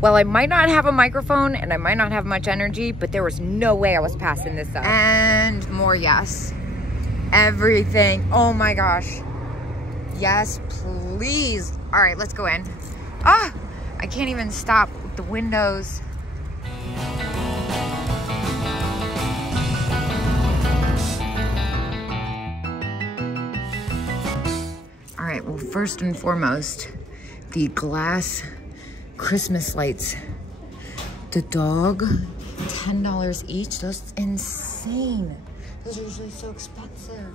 Well, I might not have a microphone and I might not have much energy, but there was no way I was passing this up. And more yes. Everything. Oh my gosh. Yes, please. All right, let's go in. Ah, I can't even stop with the windows. All right, well, first and foremost, the glass Christmas lights. The dog, $10 each. That's insane. Those are usually so expensive.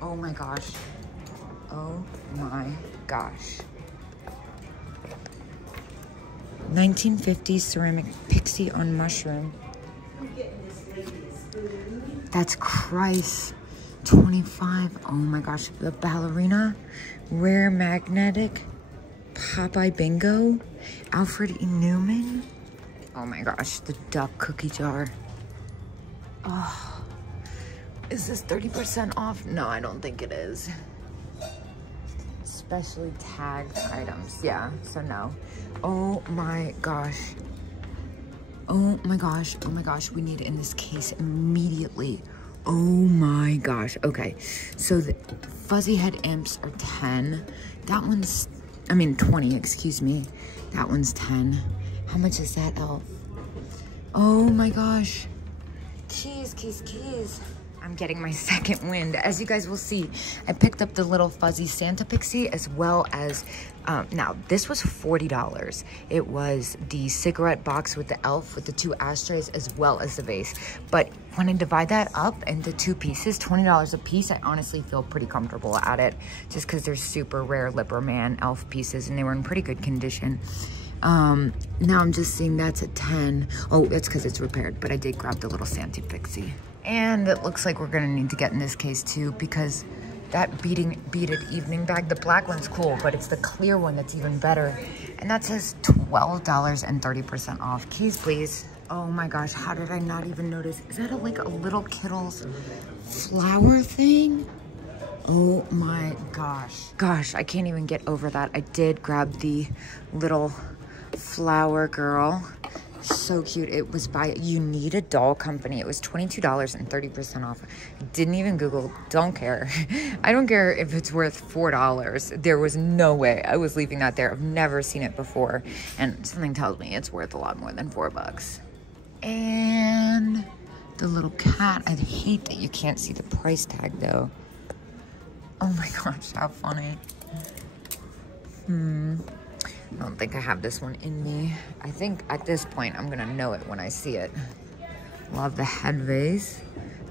Oh my gosh. Oh my gosh. 1950s ceramic pixie on mushroom. That's Christ. 25. Oh my gosh. The ballerina. Rare magnetic. Popeye Bingo. Alfred E. Newman. Oh my gosh. The duck cookie jar. Oh. Is this 30% off? No, I don't think it is. Especially tagged items. Yeah, so no. Oh my gosh. Oh my gosh. Oh my gosh. We need it in this case immediately. Oh my gosh. Okay. So the fuzzy head imps are 10. That one's, 20, excuse me. That one's 10. How much is that, elf? Oh my gosh. Keys, keys, keys. I'm getting my second wind. As you guys will see, I picked up the little fuzzy Santa pixie as well as, now this was $40. It was the cigarette box with the elf with the 2 ashtrays as well as the vase. But when I divide that up into 2 pieces, $20 a piece, I honestly feel pretty comfortable at it just because they're super rare Lipperman elf pieces and they were in pretty good condition. Now I'm just seeing that's at 10. Oh, that's because it's repaired, but I did grab the little Santa pixie. And it looks like we're gonna need to get in this case too because that beaded evening bag, the black one's cool, but it's the clear one that's even better. And that says $12 and 30% off. Keys, please. Oh my gosh, how did I not even notice? Is that like a little Kittles flower thing? Oh my gosh. Gosh, I can't even get over that. I did grab the little flower girl. So cute. It was by You Need a Doll Company. It was $22 and 30% off. I didn't even Google. Don't care. I don't care if it's worth $4. There was no way I was leaving that there. I've never seen it before. And something tells me it's worth a lot more than $4. And the little cat. I hate that you can't see the price tag though. Oh my gosh, how funny. I don't think I have this one in me. I think at this point, I'm gonna know it when I see it. Love the head vase.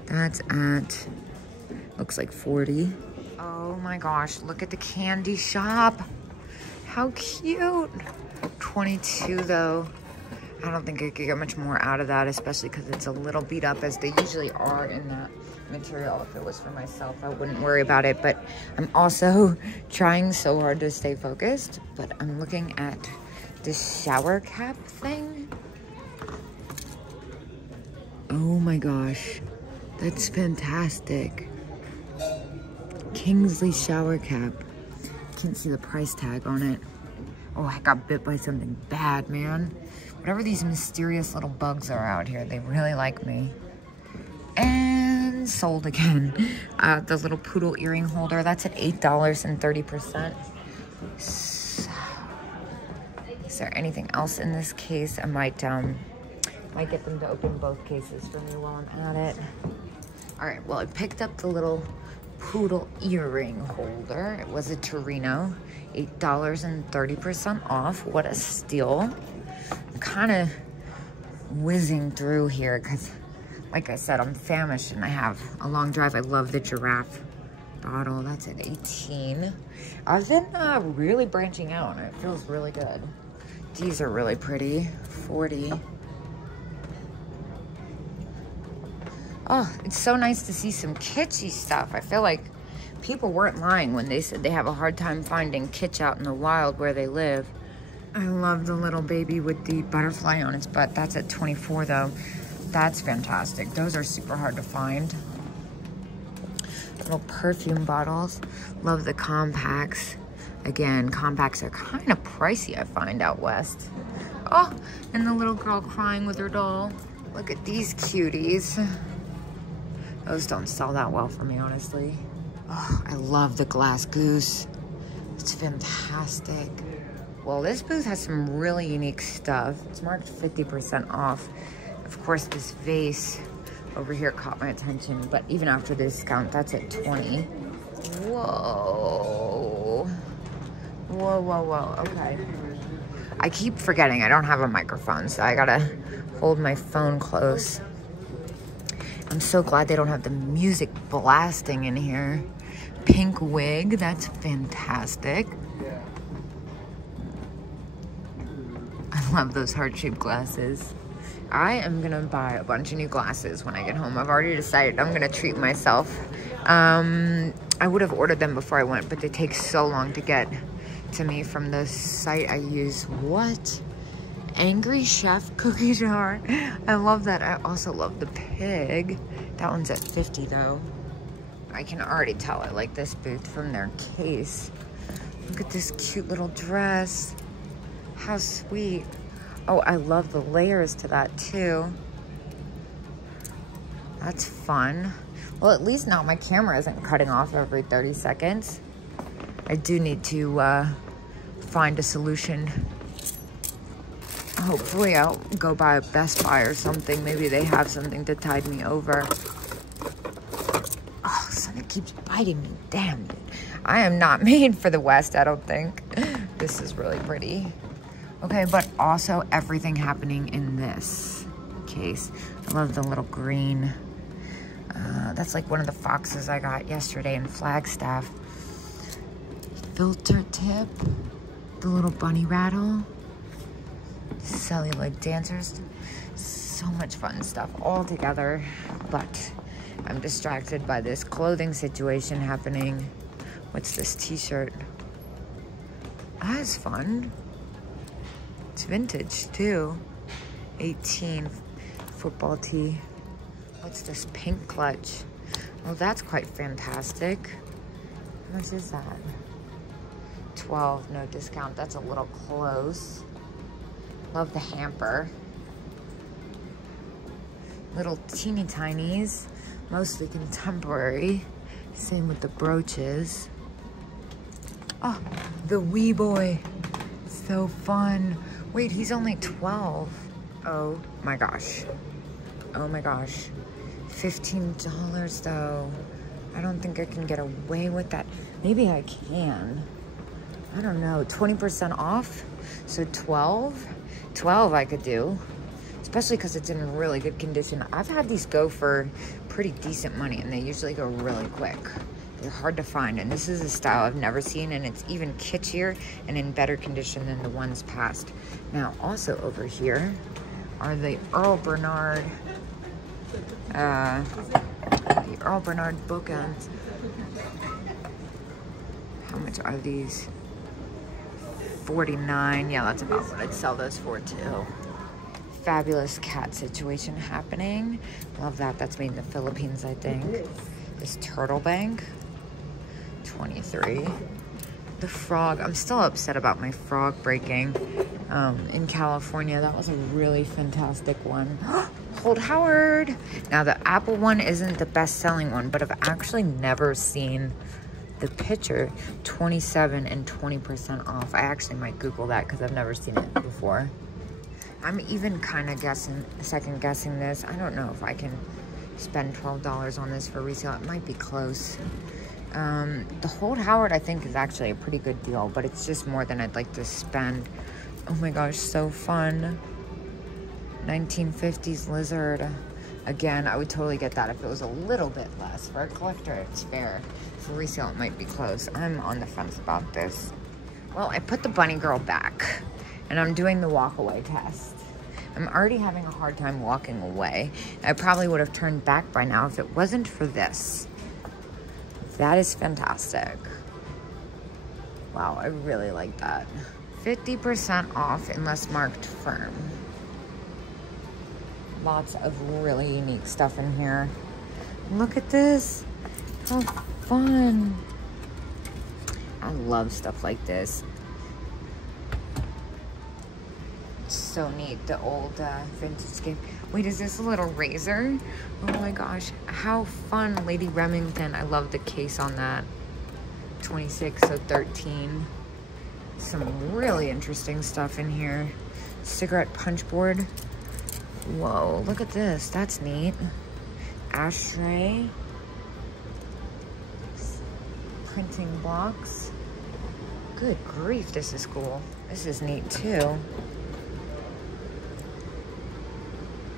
That's at, looks like 40. Oh my gosh, look at the candy shop. How cute. 22 though. I don't think I could get much more out of that, especially because it's a little beat up as they usually are in that material. If it was for myself, I wouldn't worry about it, but I'm also trying so hard to stay focused. But I'm looking at this shower cap thing. Oh my gosh, that's fantastic. Kingsley shower cap. Can't see the price tag on it. Oh, I got bit by something bad, man. Whatever these mysterious little bugs are out here, they really like me. And sold again. The little poodle earring holder, that's at $8 and 30%. So, is there anything else in this case? I might get them to open both cases for me while I'm at it. All right, well, I picked up the little poodle earring holder. It was a Torino, $8 and 30% off. What a steal. I'm kind of whizzing through here because, like I said, I'm famished and I have a long drive. I love the giraffe bottle. That's at 18. I've been really branching out and it feels really good. These are really pretty. 40. Oh, it's so nice to see some kitschy stuff. I feel like people weren't lying when they said they have a hard time finding kitsch out in the wild where they live. I love the little baby with the butterfly on its butt. That's at 24 though. That's fantastic. Those are super hard to find. Little perfume bottles. Love the compacts. Again, compacts are kind of pricey, I find, out west. Oh, and the little girl crying with her doll. Look at these cuties. Those don't sell that well for me, honestly. Oh, I love the glass goose. It's fantastic. Well, this booth has some really unique stuff. It's marked 50% off. Of course, this vase over here caught my attention, but even after the discount, that's at 20. Whoa. Whoa, whoa, whoa, okay. I keep forgetting I don't have a microphone, so I gotta hold my phone close. I'm so glad they don't have the music blasting in here. Pink wig, that's fantastic. I love those heart-shaped glasses. I am gonna buy a bunch of new glasses when I get home. I've already decided I'm gonna treat myself. I would have ordered them before I went, but they take so long to get to me from the site I use. What? Angry Chef cookie jar. I love that. I also love the pig. That one's at 50 though. I can already tell I like this booth from their case. Look at this cute little dress. How sweet. Oh, I love the layers to that too. That's fun. Well, at least now my camera isn't cutting off every 30 seconds. I do need to find a solution. Hopefully I'll go by a Best Buy or something. Maybe they have something to tide me over. Oh, son, it keeps biting me. Damn, dude. I am not made for the West, I don't think. This is really pretty. Okay, but also everything happening in this case. I love the little green. That's like one of the foxes I got yesterday in Flagstaff. Filter tip. The little bunny rattle. Celluloid dancers. So much fun stuff all together. But I'm distracted by this clothing situation happening. What's this t-shirt? That is fun. It's vintage too. 18 football tee. What's this pink clutch? Well, that's quite fantastic. How much is that? 12, no discount. That's a little close. Love the hamper. Little teeny tinies, mostly contemporary. Same with the brooches. Oh, the wee boy. So fun. Wait, he's only 12. Oh my gosh. Oh my gosh. $15 though. I don't think I can get away with that. Maybe I can. I don't know. 20% off? So 12? 12 I could do. Especially because it's in really good condition. I've had these go for pretty decent money and they usually go really quick. They're hard to find, and this is a style I've never seen, and it's even kitschier and in better condition than the ones past. Now, also over here are the Earl Bernard bookends. How much are these? 49. Yeah, that's about what I'd sell those for too. Fabulous cat situation happening. Love that. That's made in the Philippines, I think. This turtle bank. 23. The frog. I'm still upset about my frog breaking in California. That was a really fantastic one. Hold Howard. Now the Apple one isn't the best selling one, but I've actually never seen the picture. 27 and 20% off. I actually might Google that because I've never seen it before. I'm even kind of second guessing this. I don't know if I can spend $12 on this for resale. It might be close. The Hold Howard I think is actually a pretty good deal, but it's just more than I'd like to spend. Oh my gosh, so fun. 1950s lizard. Again, I would totally get that if it was a little bit less. For a collector, it's fair. For resale, it might be close. I'm on the fence about this. Well, I put the bunny girl back, and I'm doing the walk away test. I'm already having a hard time walking away. I probably would have turned back by now if it wasn't for this. That is fantastic. Wow, I really like that. 50% off unless marked firm. Lots of really unique stuff in here. Look at this. How fun. I love stuff like this. It's so neat, the old vintage game. Wait, is this a little razor? Oh my gosh, how fun. Lady Remington, I love the case on that. 26, so 13. Some really interesting stuff in here. Cigarette punch board. Whoa, look at this, that's neat. Ashtray. Printing blocks. Good grief, this is cool. This is neat too.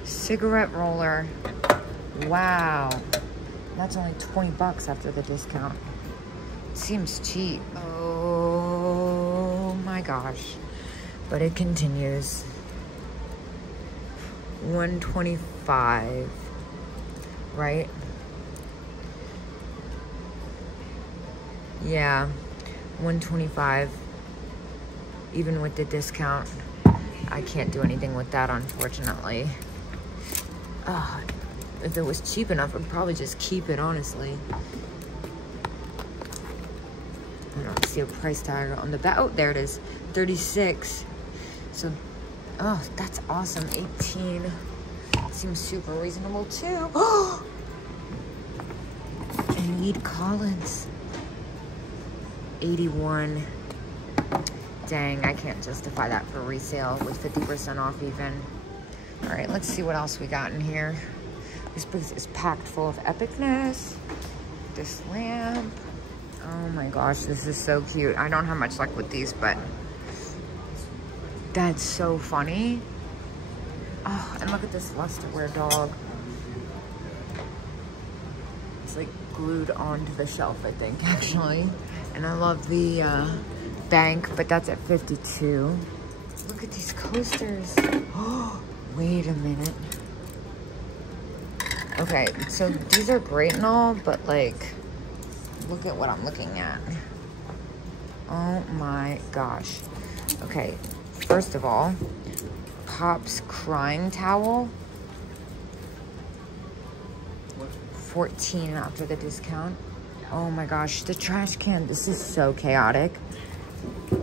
Cigarette roller. Wow. That's only 20 bucks after the discount. Seems cheap. Oh my gosh. But it continues. 125, right? Yeah, 125. Even with the discount, I can't do anything with that, unfortunately. If it was cheap enough, I'd probably just keep it, honestly. I don't see a price tag on the back. Oh, there it is. 36. So, oh, that's awesome. 18. Seems super reasonable, too. Oh! And Reed Collins. 81. Dang, I can't justify that for resale with 50% off even. All right, let's see what else we got in here. This booth is packed full of epicness. This lamp. Oh my gosh, this is so cute. I don't have much luck with these, but that's so funny. Oh, and look at this lusterware dog. It's like glued onto the shelf, I think, actually. And I love the bank, but that's at 52. Look at these coasters. Oh, wait a minute. Okay, so these are great and all, but like, look at what I'm looking at. Oh my gosh. Okay, first of all, Pop's crying towel. 14 after the discount. Oh my gosh, the trash can. This is so chaotic. I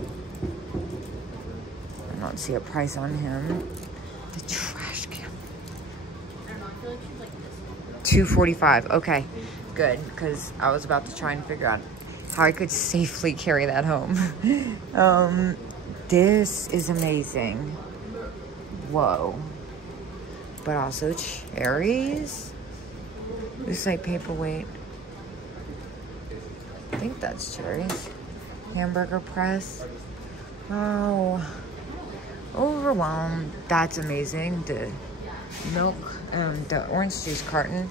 don't see a price on him. The trash can. $2.45. Okay, good, because I was about to try and figure out how I could safely carry that home. This is amazing. Whoa. But also cherries. This like paperweight. I think that's cherries. Hamburger press. Oh, overwhelmed. That's amazing. The milk, the orange juice carton.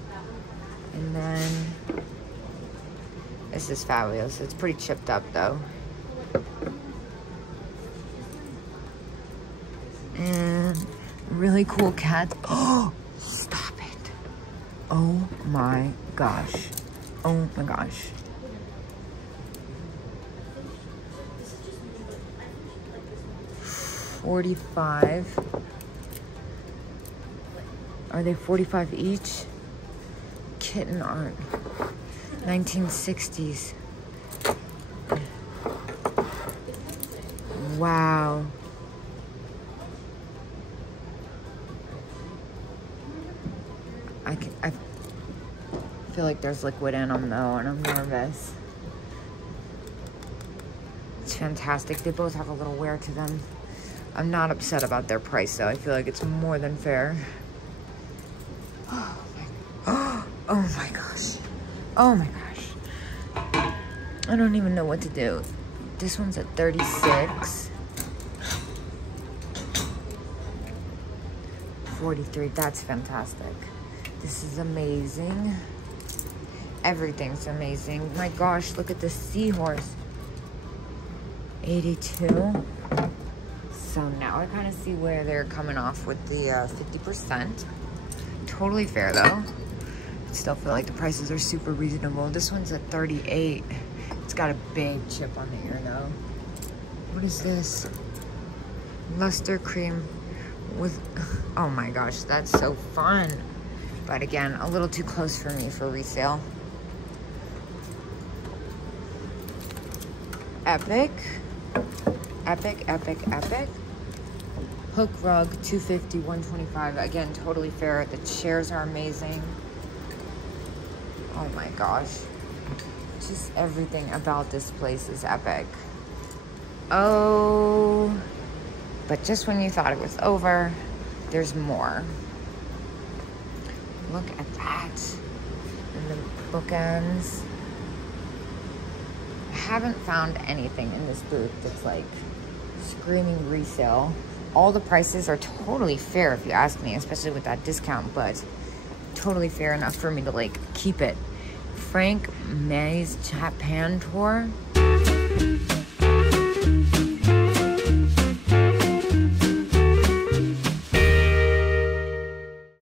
And then this is fabulous. It's pretty chipped up though. And really cool cat. Oh, stop it. Oh my gosh. Oh my gosh. $45. Are they $45 each? Kitten art. 1960s. Wow. I feel like there's liquid in them though, and I'm nervous. It's fantastic. They both have a little wear to them. I'm not upset about their price though. I feel like it's more than fair. Oh my gosh. Oh my gosh. I don't even know what to do. This one's at 36. 43. That's fantastic. This is amazing. Everything's amazing. My gosh, look at this seahorse. 82. So now I kind of see where they're coming off with the 50%. Totally fair though. I still feel like the prices are super reasonable. This one's at 38. It's got a big chip on the ear though. What is this? Luster cream with, oh my gosh, that's so fun. But again, a little too close for me for resale. Epic. Epic, epic, epic. Hook rug, $250, $125. Again, totally fair. The chairs are amazing. Oh my gosh. Just everything about this place is epic. Oh, but just when you thought it was over, there's more. Look at that. And the bookends. I haven't found anything in this booth that's like screaming resale. All the prices are totally fair if you ask me, especially with that discount, but totally fair enough for me to like keep it. Frank May's Japan tour.